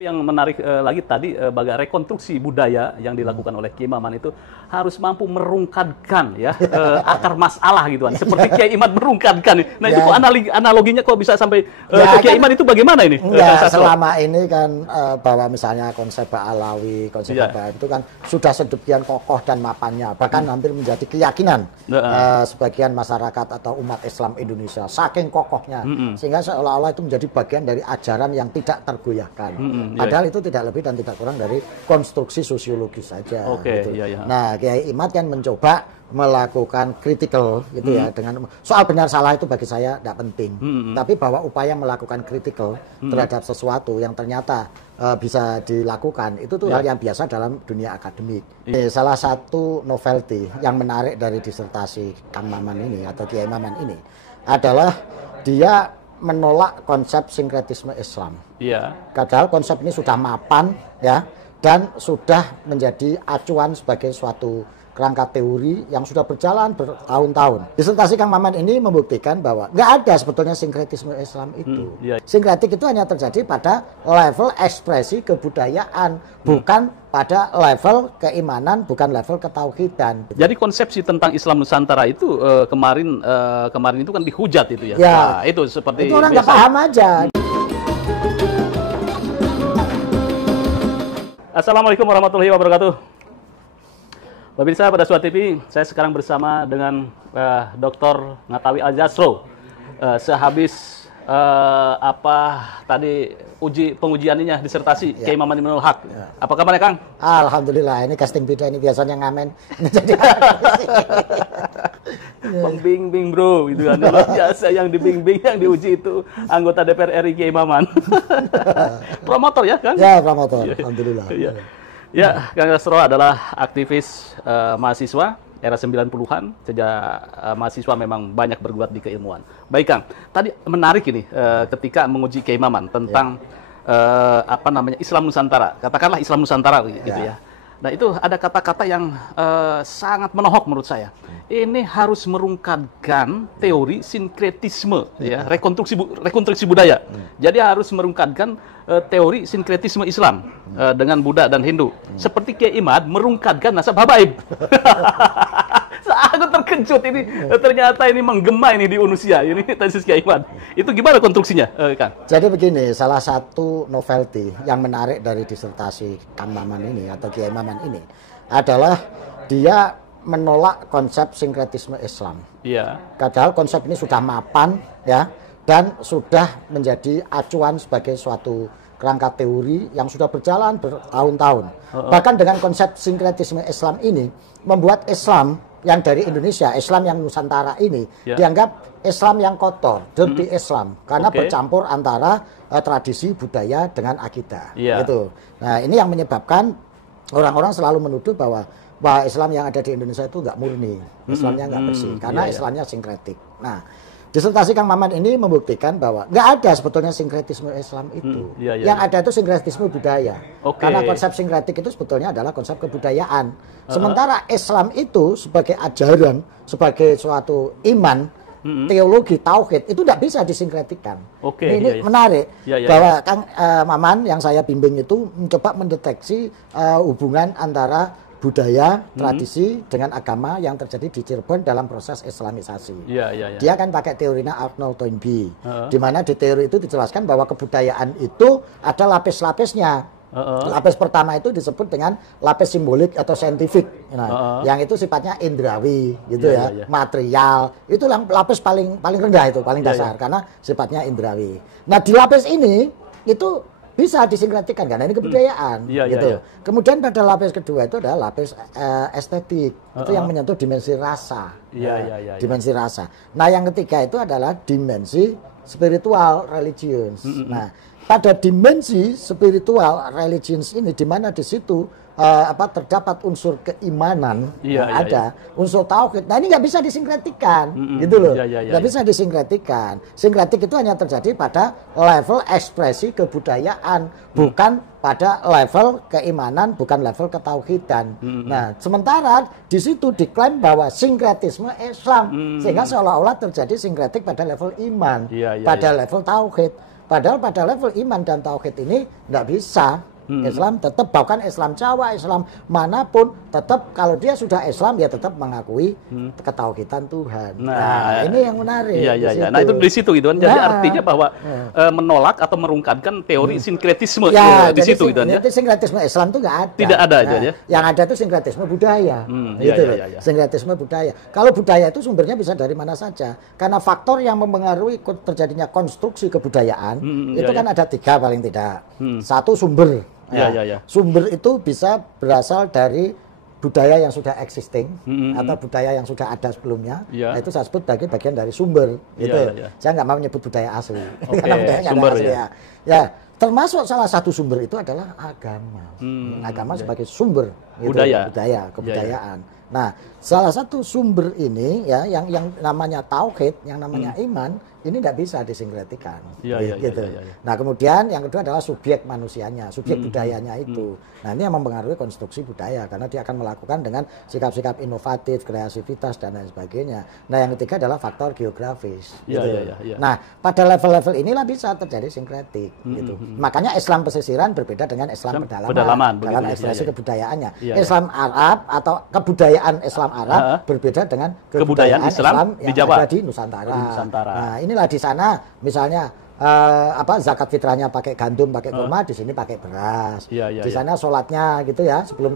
Yang menarik lagi tadi baga rekonstruksi budaya yang dilakukan oleh Kiai Maman itu harus mampu merungkadkan ya akar masalah gitu kan. Seperti Kiai Imad merungkadkan. Nah itu kok analoginya kok bisa sampai ke Kiai Imad itu bagaimana ini? Enggak, selama ini kan bahwa misalnya konsep Ba'alawi, konsep Ba'alawi itu kan sudah sedemikian kokoh dan mapannya, bahkan hampir menjadi keyakinan sebagian masyarakat atau umat Islam Indonesia, saking kokohnya, sehingga seolah-olah itu menjadi bagian dari ajaran yang tidak tergoyahkan. Padahal itu tidak lebih dan tidak kurang dari konstruksi sosiologis saja. Gitu. Nah, Kiai Imad kan mencoba melakukan kritikal gitu ya, dengan soal benar salah itu bagi saya tidak penting. Tapi bahwa upaya melakukan kritikal terhadap sesuatu yang ternyata bisa dilakukan itu tuh hal yang biasa dalam dunia akademik. Salah satu novelty yang menarik dari disertasi Kang Maman ini atau Kiai Maman ini adalah dia menolak konsep sinkretisme Islam. Padahal konsep ini sudah mapan ya, dan sudah menjadi acuan sebagai suatu kerangka teori yang sudah berjalan bertahun-tahun. Disertasi Kang Maman ini membuktikan bahwa nggak ada sebetulnya sinkretisme Islam itu. Sinkretik itu hanya terjadi pada level ekspresi kebudayaan, bukan pada level keimanan, bukan level ketauhidan. Jadi konsepsi tentang Islam Nusantara itu kemarin itu kan dihujat itu ya. Nah, itu seperti itu orang nggak paham aja. Assalamualaikum warahmatullahi wabarakatuh. Pemirsa pada Suara TV, saya sekarang bersama dengan Dr. Ngatawi Al-Jasro. Sehabis pengujiannya disertasi Kiai Maman Imanul Haq. Apa kabarnya Kang? Alhamdulillah, ini casting beda ini biasanya ngamen. Pembimbing bro, gitu kan. Biasa yang dibimbing, yang diuji itu anggota DPR RI Kiai Maman. Promotor ya Kang? Ya, promotor. Alhamdulillah. Ya, Kang Jasro adalah aktivis mahasiswa era 90-an. Sejak mahasiswa memang banyak bergulat di keilmuan. Baik Kang, tadi menarik ini ketika menguji Kiai Maman tentang Islam Nusantara. Katakanlah Islam Nusantara gitu ya. Nah itu ada kata-kata yang sangat menohok menurut saya. Ini harus merungkadkan teori sinkretisme, ya, rekonstruksi budaya. Jadi harus merungkadkan teori sinkretisme Islam dengan Buddha dan Hindu. Seperti Kiai Imad merungkadkan nasab habaib. Aku terkejut ini, ternyata ini menggema ini di Unusia, ini tesis Kiai Imad. Itu gimana konstruksinya, Kang? Jadi begini, salah satu novelty yang menarik dari disertasi Kang Maman ini atau Kiai Maman ini adalah dia menolak konsep sinkretisme Islam. Padahal konsep ini sudah mapan ya, dan sudah menjadi acuan sebagai suatu kerangka teori yang sudah berjalan bertahun-tahun. Bahkan dengan konsep sinkretisme Islam ini membuat Islam yang dari Indonesia, Islam yang Nusantara ini dianggap Islam yang kotor, dirty Islam, karena bercampur antara tradisi budaya dengan akidah. Gitu. Nah ini yang menyebabkan orang-orang selalu menuduh bahwa Islam yang ada di Indonesia itu nggak murni, Islamnya nggak bersih, karena Islamnya sinkretik. Nah, disertasi Kang Maman ini membuktikan bahwa nggak ada sebetulnya sinkretisme Islam itu. Yang ada itu sinkretisme budaya. Karena konsep sinkretik itu sebetulnya adalah konsep kebudayaan. Sementara Islam itu sebagai ajaran, sebagai suatu iman, teologi, tauhid, itu tidak bisa disinkretikkan. Ini menarik bahwa Kang Maman yang saya bimbing itu mencoba mendeteksi hubungan antara budaya, tradisi dengan agama yang terjadi di Cirebon dalam proses Islamisasi. Dia kan pakai teorinya Arnold Toynbee, di mana di teori itu dijelaskan bahwa kebudayaan itu ada lapis-lapisnya. Lapis pertama itu disebut dengan lapis simbolik atau saintifik, yang itu sifatnya indrawi, gitu material. Itu lapis paling rendah itu, paling dasar, karena sifatnya indrawi. Nah di lapis ini itu bisa disinkretikkan karena ini kebudayaan, gitu. Kemudian pada lapis kedua itu adalah lapis estetik, itu yang menyentuh dimensi rasa, dimensi rasa. Nah yang ketiga itu adalah dimensi spiritual, religions. Nah pada dimensi spiritual, religions ini, di mana di situ terdapat unsur keimanan yang ada, unsur tauhid. Nah ini nggak bisa disinkretikkan, gitu loh. Nggak bisa disinkretikkan. Sinkretik itu hanya terjadi pada level ekspresi kebudayaan, bukan pada level keimanan, bukan level ketauhidan. Nah, sementara di situ diklaim bahwa sinkretisme Islam, sehingga seolah-olah terjadi sinkretik pada level iman, pada level tauhid. Padahal pada level iman dan tauhid ini nggak bisa. Islam tetap, bahkan Islam Jawa, Islam manapun, tetap kalau dia sudah Islam, ya tetap mengakui ketauhidan Tuhan. Nah, ini yang menarik. Iya. Nah, itu di situ gitu kan. Jadi artinya bahwa menolak atau merungkankan teori sinkretisme di situ gitu kan. Jadi sinkretisme Islam itu nggak ada. Tidak ada itu ya. Yang ada itu sinkretisme budaya. Gitu loh. Sinkretisme budaya. Kalau budaya itu sumbernya bisa dari mana saja. Karena faktor yang mempengaruhi terjadinya konstruksi kebudayaan itu kan ada 3 paling tidak. Satu, sumber. Sumber itu bisa berasal dari budaya yang sudah existing atau budaya yang sudah ada sebelumnya. Nah, itu saya sebut sebagai bagian dari sumber. Gitu. Saya nggak mau menyebut budaya asli. Karena budaya sumber asli, ya. Termasuk salah satu sumber itu adalah agama. Agama sebagai sumber budaya, kebudayaan. Nah, salah satu sumber ini ya yang namanya tauhid, yang namanya iman, ini tidak bisa disinkretiskan. Gitu. Nah, kemudian yang kedua adalah subjek manusianya, subjek budayanya itu. Nah, ini yang mempengaruhi konstruksi budaya karena dia akan melakukan dengan sikap-sikap inovatif, kreativitas dan lain sebagainya. Nah, yang ketiga adalah faktor geografis. Nah, pada level-level inilah bisa terjadi sinkretik. Gitu. Makanya Islam pesisiran berbeda dengan Islam pedalaman dalam ekspresi kebudayaannya. Islam Arab atau kebudayaan Islam Arab berbeda dengan kebudayaan Islam yang di Jawa, ada di Nusantara. Nah, inilah di sana misalnya zakat fitrahnya pakai gandum, pakai kurma, di sini pakai beras. Di sana sholatnya gitu ya, sebelum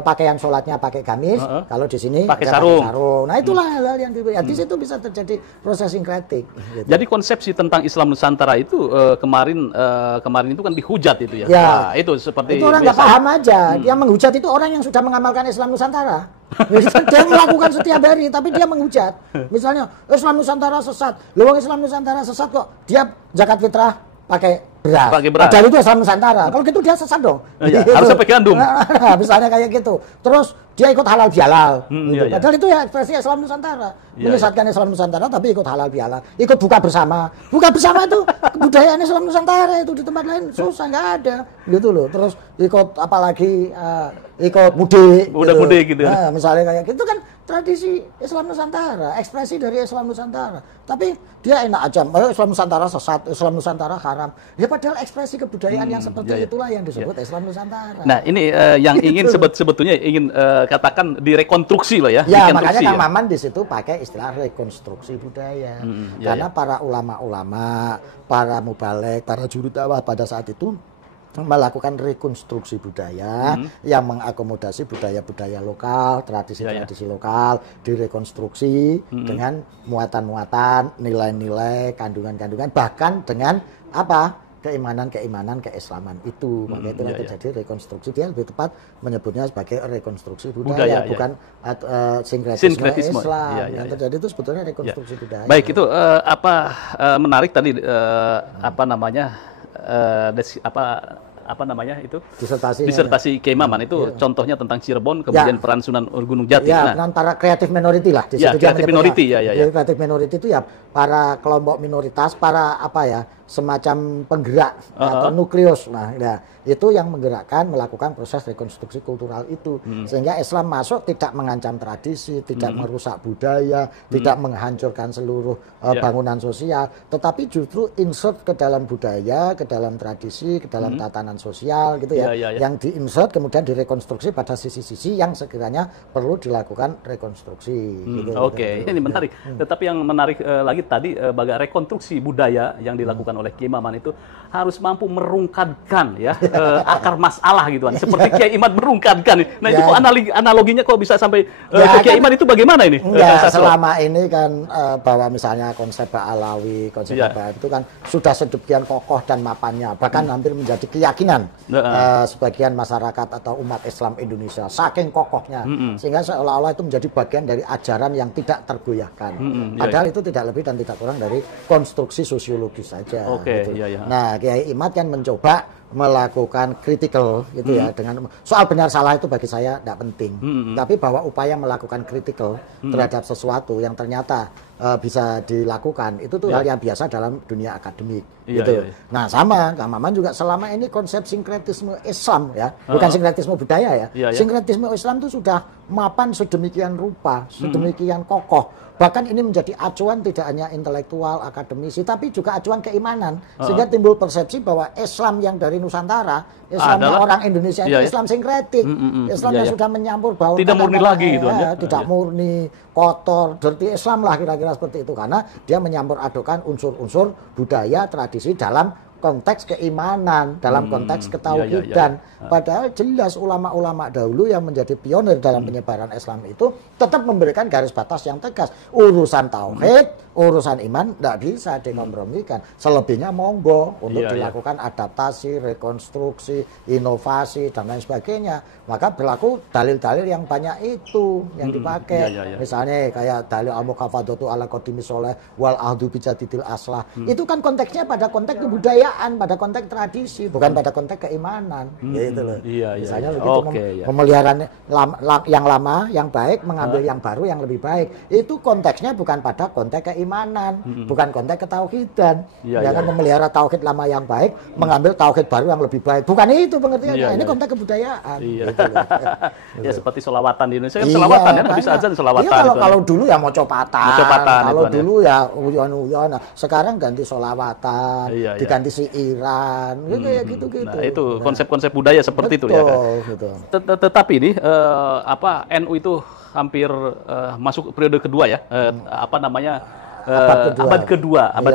pakaian sholatnya pakai gamis, kalau di sini pakai sarung. Nah, itulah hal-hal yang di situ bisa terjadi proses sinkretik. Gitu. Jadi konsepsi tentang Islam Nusantara itu kemarin itu kan dihujat itu ya. Nah, itu seperti itu orang nggak paham aja. Yang menghujat itu orang yang sudah mengamalkan Islam Nusantara. Dia melakukan setiap hari, tapi dia menghujat. Misalnya Islam Nusantara sesat. Loh, Islam Nusantara sesat kok? Dia zakat fitrah pakai beras. Padahal itu Islam Nusantara. Kalau gitu dia sesat dong. Gitu. Harusnya pakai gandum. Misalnya kayak gitu. Terus dia ikut halal bihalal. Padahal itu ya ekspresi Islam Nusantara. Menyesatkan Islam Nusantara tapi ikut halal bihalal. Ikut buka bersama. Buka bersama itu kebudayaan Islam Nusantara itu di tempat lain susah, nggak ada. Gitu loh. Terus ikut apalagi ikut mudik. Mudik gitu. Nah, misalnya kayak gitu kan tradisi Islam Nusantara, ekspresi dari Islam Nusantara. Tapi dia enak aja, Islam Nusantara sesat, Islam Nusantara haram. Ya padahal ekspresi kebudayaan yang seperti itulah yang disebut Islam Nusantara. Nah, ini yang ingin sebetulnya ingin katakan direkonstruksi loh ya. Ya, makanya Kang Maman di situ pakai istilah rekonstruksi budaya. Karena para ulama-ulama, para mubalek, para juru dakwah pada saat itu melakukan rekonstruksi budaya yang mengakomodasi budaya-budaya lokal, tradisi-tradisi lokal, direkonstruksi dengan muatan-muatan, nilai-nilai, kandungan-kandungan, bahkan dengan keimanan-keimanan keislaman itu. Makanya itulah terjadi rekonstruksi. Dia lebih tepat menyebutnya sebagai rekonstruksi budaya. Bukan sinkretisme Islam. Yang terjadi itu sebetulnya rekonstruksi budaya. Baik, itu menarik tadi disertasi Kiai Maman itu contohnya tentang Cirebon, kemudian peran Sunan Gunung Jati. Peran para kreatif minority lah di situ. Kreatif minority kreatif minority itu ya para kelompok minoritas, para semacam penggerak atau nukleus. Nah, itu yang menggerakkan melakukan proses rekonstruksi kultural itu. Sehingga Islam masuk tidak mengancam tradisi, tidak merusak budaya, tidak menghancurkan seluruh bangunan sosial, tetapi justru insert ke dalam budaya, ke dalam tradisi, ke dalam tatanan sosial gitu ya. Yang di-insert kemudian direkonstruksi pada sisi-sisi yang sekiranya perlu dilakukan rekonstruksi. Gitu. Ini menarik. Tetapi yang menarik lagi tadi baga rekonstruksi budaya yang dilakukan oleh Kiai Maman itu harus mampu merungkadkan ya akar masalah gitu kan. Seperti Kiai Iman merungkadkan. Nah, itu kok analoginya kok bisa sampai ke Kiai Iman itu bagaimana ini? Selama ini kan bahwa misalnya konsep Ba'alawi, konsep Ba'alawi itu kan sudah sedemikian kokoh dan mapannya, bahkan hampir menjadi keyakinan sebagian masyarakat atau umat Islam Indonesia, saking kokohnya, sehingga seolah-olah itu menjadi bagian dari ajaran yang tidak tergoyahkan. Padahal itu tidak lebih dan tidak kurang dari konstruksi sosiologis saja. Gitu. Nah, Kiai Imad kan mencoba melakukan kritikal gitu ya, dengan soal benar salah itu bagi saya tidak penting, tapi bahwa upaya melakukan kritikal terhadap sesuatu yang ternyata bisa dilakukan itu tuh hal yang biasa dalam dunia akademik gitu. Nah sama Kang Maman juga selama ini konsep sinkretisme Islam ya, bukan sinkretisme budaya ya, sinkretisme Islam itu sudah mapan sedemikian rupa, sedemikian kokoh. Bahkan ini menjadi acuan tidak hanya intelektual, akademisi, tapi juga acuan keimanan. Sehingga timbul persepsi bahwa Islam yang dari Nusantara, Islam orang Indonesia itu Islam sinkretik. Islam yang sudah menyampur bau. Tidak murni lagi gitu. Tidak murni, kotor, dirty Islam lah kira-kira seperti itu. Karena dia menyampur adukan unsur-unsur budaya, tradisi dalam konteks keimanan, dalam konteks ketauhidan. Padahal jelas ulama-ulama dahulu yang menjadi pionir dalam penyebaran Islam itu tetap memberikan garis batas yang tegas. Urusan tauhid, urusan iman tidak bisa dikompromikan. Selebihnya monggo untuk dilakukan adaptasi, rekonstruksi, inovasi dan lain sebagainya. Maka berlaku dalil-dalil yang banyak itu yang dipakai. Misalnya kayak dalil al-muqafadatu ala qadimi sholeh wal ahdu bijadidil aslah. Itu kan konteksnya pada konteks kebudayaan, pada konteks tradisi, bukan pada konteks keimanan. Gitu loh. Misalnya begitu pemeliharaan yang lama, yang baik, mengambil yang baru, yang lebih baik. Itu konteksnya bukan pada konteks keimanan, bukan konteks ketauhidan. Jangan memelihara tauhid lama yang baik, mengambil tauhid baru yang lebih baik. Bukan itu pengertiannya. Ini konteks kebudayaan. Ya seperti selawatan di Indonesia kan selawatan ya, bisa azan selawatan. Kalau dulu ya mau copatan. Kalau dulu ya uyon-uyon. Sekarang ganti selawatan, diganti siiran, gitu-gitu. Nah, itu konsep-konsep budaya seperti itu ya kan. Tetapi ini NU itu hampir masuk periode kedua ya. Abad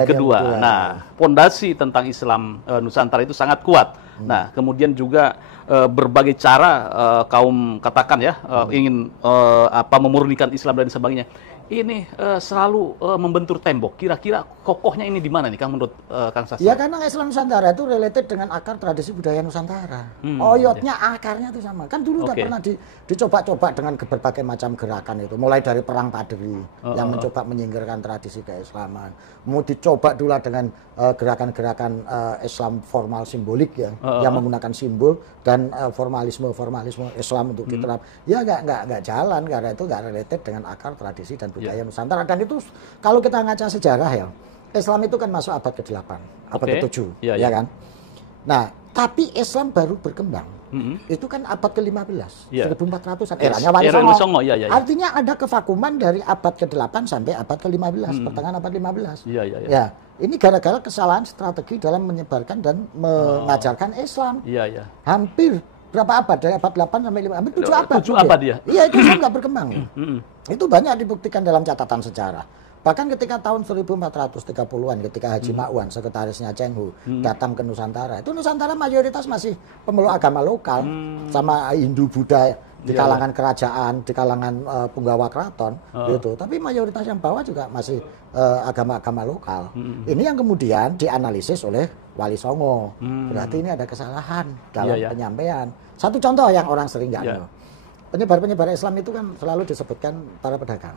kedua. Nah, pondasi tentang Islam Nusantara itu sangat kuat. Nah, kemudian juga berbagai cara kaum katakan ya ingin memurnikan Islam dan sebagainya. Ini selalu membentur tembok. Kira-kira kokohnya ini di mana nih, Kang, menurut Kang Sastra? Ya karena Islam Nusantara itu related dengan akar tradisi budaya Nusantara. Oyotnya, akarnya itu sama. Kan dulu udah pernah dicoba-coba dengan berbagai macam gerakan itu. Mulai dari Perang Padri yang mencoba menyingkirkan tradisi keislaman. Mau dicoba dulu dengan gerakan-gerakan Islam formal simbolik ya, yang menggunakan simbol dan formalisme Islam untuk diterap. Ya nggak jalan karena itu nggak related dengan akar tradisi dan budaya Nusantara. Dan itu kalau kita ngaca sejarah ya, Islam itu kan masuk abad ke-8, abad ke-7, ya kan? Nah, tapi Islam baru berkembang. Itu kan abad ke-15, 1400-an, eranya Wali Songo. Artinya ada kevakuman dari abad ke-8 sampai abad ke-15, pertengahan abad 15. Ya, ini gara-gara kesalahan strategi dalam menyebarkan dan mengajarkan Islam. Hampir berapa abad? Dari abad 8 sampai 5, hampir 7 abad. 7 abad ya? Iya, itu Islam nggak berkembang. Itu banyak dibuktikan dalam catatan sejarah. Bahkan ketika tahun 1430-an ketika Haji Ma'wan, sekretarisnya Cheng Hu, datang ke Nusantara. Itu Nusantara mayoritas masih pemeluk agama lokal, sama Hindu Buddha di kalangan kerajaan, di kalangan punggawa keraton gitu. Tapi mayoritas yang bawah juga masih agama-agama lokal. Ini yang kemudian dianalisis oleh Wali Songo. Berarti ini ada kesalahan dalam penyampaian. Satu contoh yang orang sering nggak tahu. Penyebar-penyebar Islam itu kan selalu disebutkan para pedagang.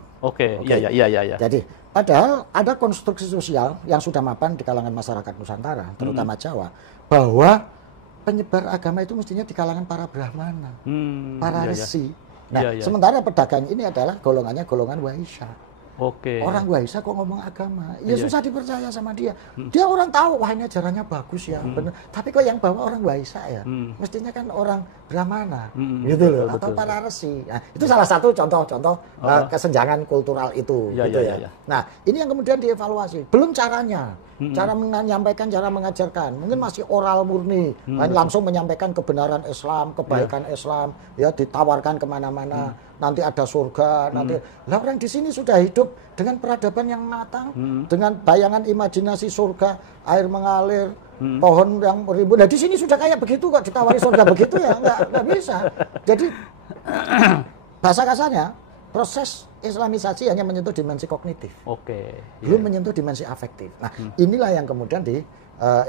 Iya. Jadi, padahal ada konstruksi sosial yang sudah mapan di kalangan masyarakat Nusantara, terutama Jawa, bahwa penyebar agama itu mestinya di kalangan para brahmana, para resi. Nah, sementara pedagang ini adalah golongannya golongan Waisya. Orang Waisya kok ngomong agama, ya susah dipercaya sama dia. Dia orang tahu, wah ini ajarannya bagus ya, bener. Tapi kok yang bawa orang Waisya ya, mestinya kan orang Brahmana, gitu loh, atau para resi. Nah, itu salah satu contoh-contoh kesenjangan kultural itu, gitu ya. Nah, ini yang kemudian dievaluasi. Belum caranya, cara menyampaikan, cara mengajarkan, mungkin masih oral murni, langsung menyampaikan kebenaran Islam, kebaikan Islam, ya ditawarkan kemana-mana. Nanti ada surga, nanti. Lah orang di sini sudah hidup dengan peradaban yang matang, dengan bayangan imajinasi surga, air mengalir, pohon yang rimbun. Nah di sini sudah kayak begitu kok ditawari surga begitu ya, nggak bisa. Jadi bahasa kasarnya proses Islamisasi hanya menyentuh dimensi kognitif, belum menyentuh dimensi afektif. Nah inilah yang kemudian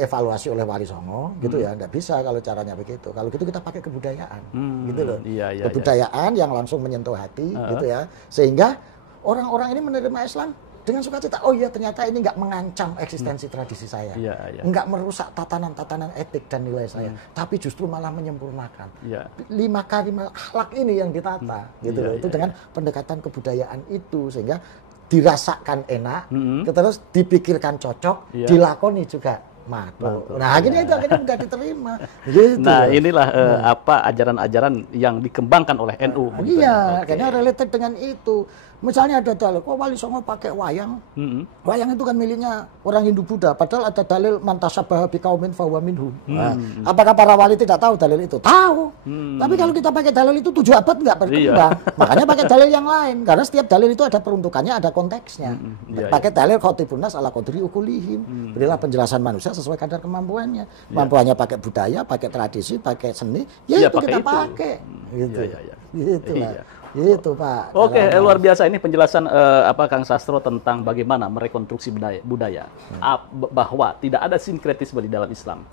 evaluasi oleh Wali Songo gitu ya, nggak bisa kalau caranya begitu. Kalau gitu kita pakai kebudayaan, gitu loh. Kebudayaan yang langsung menyentuh hati, gitu ya, sehingga orang-orang ini menerima Islam dengan sukacita. Oh iya, ternyata ini nggak mengancam eksistensi tradisi saya, nggak merusak tatanan-tatanan etik dan nilai saya, tapi justru malah menyempurnakan. 5 kalimat akhlak ini yang ditata, gitu loh. Itu dengan pendekatan kebudayaan itu, sehingga dirasakan enak, terus dipikirkan cocok, dilakoni juga mantul. Nah, akhirnya itu mudah diterima. Gitu. Nah, inilah apa ajaran-ajaran yang dikembangkan oleh NU. Iya, akhirnya related dengan itu. Misalnya ada dalil, kok Wali Songo pakai wayang? Wayang itu kan miliknya orang Hindu Buddha, padahal ada dalil mantasabbaha biqaumin fahuwa minhum. Apakah para wali tidak tahu dalil itu? Tahu. Tapi kalau kita pakai dalil itu 7 abad nggak berkembang. Makanya pakai dalil yang lain, karena setiap dalil itu ada peruntukannya, ada konteksnya. Pakai dalil khotibun nas ala qadri ukulihim. Berilah penjelasan manusia sesuai kadar kemampuannya. Kemampuannya pakai budaya, pakai tradisi, pakai seni, ya itu kita pakai. Gitu. Gitu lah. Itu Pak. Oke, luar biasa ini penjelasan Kang Sastro tentang bagaimana merekonstruksi budaya, bahwa tidak ada sinkretisme di dalam Islam.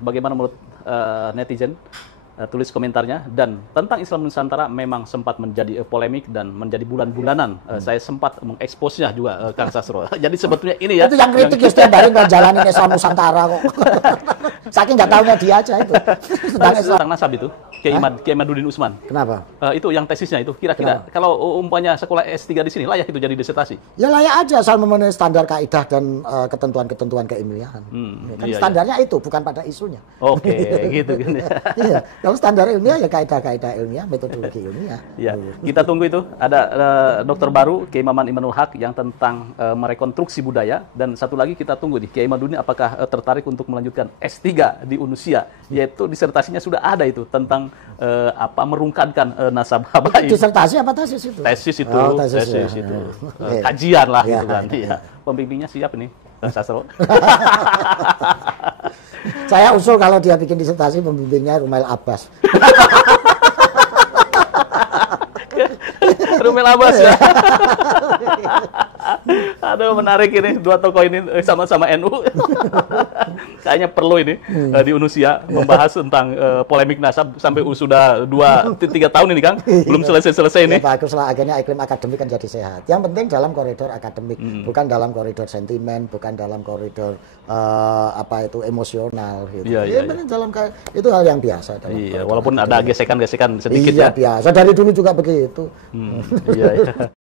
Bagaimana menurut netizen? Tulis komentarnya. Dan tentang Islam Nusantara memang sempat menjadi polemik dan menjadi bulan-bulanan. Saya sempat mengeksposnya juga, Kang Sastro. Jadi sebetulnya ini ya. Itu yang kritik ya setiap hari nggak jalanin Islam Nusantara kok. Saking nggak tahunya dia aja itu. Tentang nasab itu, Kiai Imaduddin Usman. Kenapa? Itu yang tesisnya itu. Kira-kira kalau umpamanya sekolah S3 di sini layak itu jadi disertasi? Ya layak aja asal memenuhi standar kaidah dan ketentuan-ketentuan keilmiahan. Kan standarnya itu, bukan pada isunya. Oke, gitu kan ya. Iya. Kalau standar ilmiah ya kaidah-kaidah ilmiah, metodologi ilmiah. Iya. Kita tunggu itu. Ada dokter baru Kiai Maman Imanul Haq yang tentang merekonstruksi budaya, dan satu lagi kita tunggu nih Kiai Imaduddin apakah tertarik untuk melanjutkan S3 di Unusia, yaitu disertasinya sudah ada itu tentang merungkadkan nasab habaib. Disertasi apa tesis itu? Tesis itu, tesis itu. Kajian lah gitu kan. Iya. Pembimbingnya siap nih, Sastro. Saya usul kalau dia bikin disertasi pembimbingnya Rumail Abbas. Rumail Abbas ya. Aduh, menarik ini, dua tokoh ini sama-sama NU. Kayaknya perlu ini di Unusia membahas tentang polemik nasab sampai sudah 2-3 tahun ini, Kang. Belum selesai-selesai ini. Ya, baguslah, akhirnya iklim akademik kan jadi sehat. Yang penting dalam koridor akademik, bukan dalam koridor sentimen, bukan dalam koridor emosional gitu. Iya. Dalam itu hal yang biasa. Iya, walaupun ada gesekan-gesekan sedikit ya. Iya, biasa. Dari dulu juga begitu. Iya.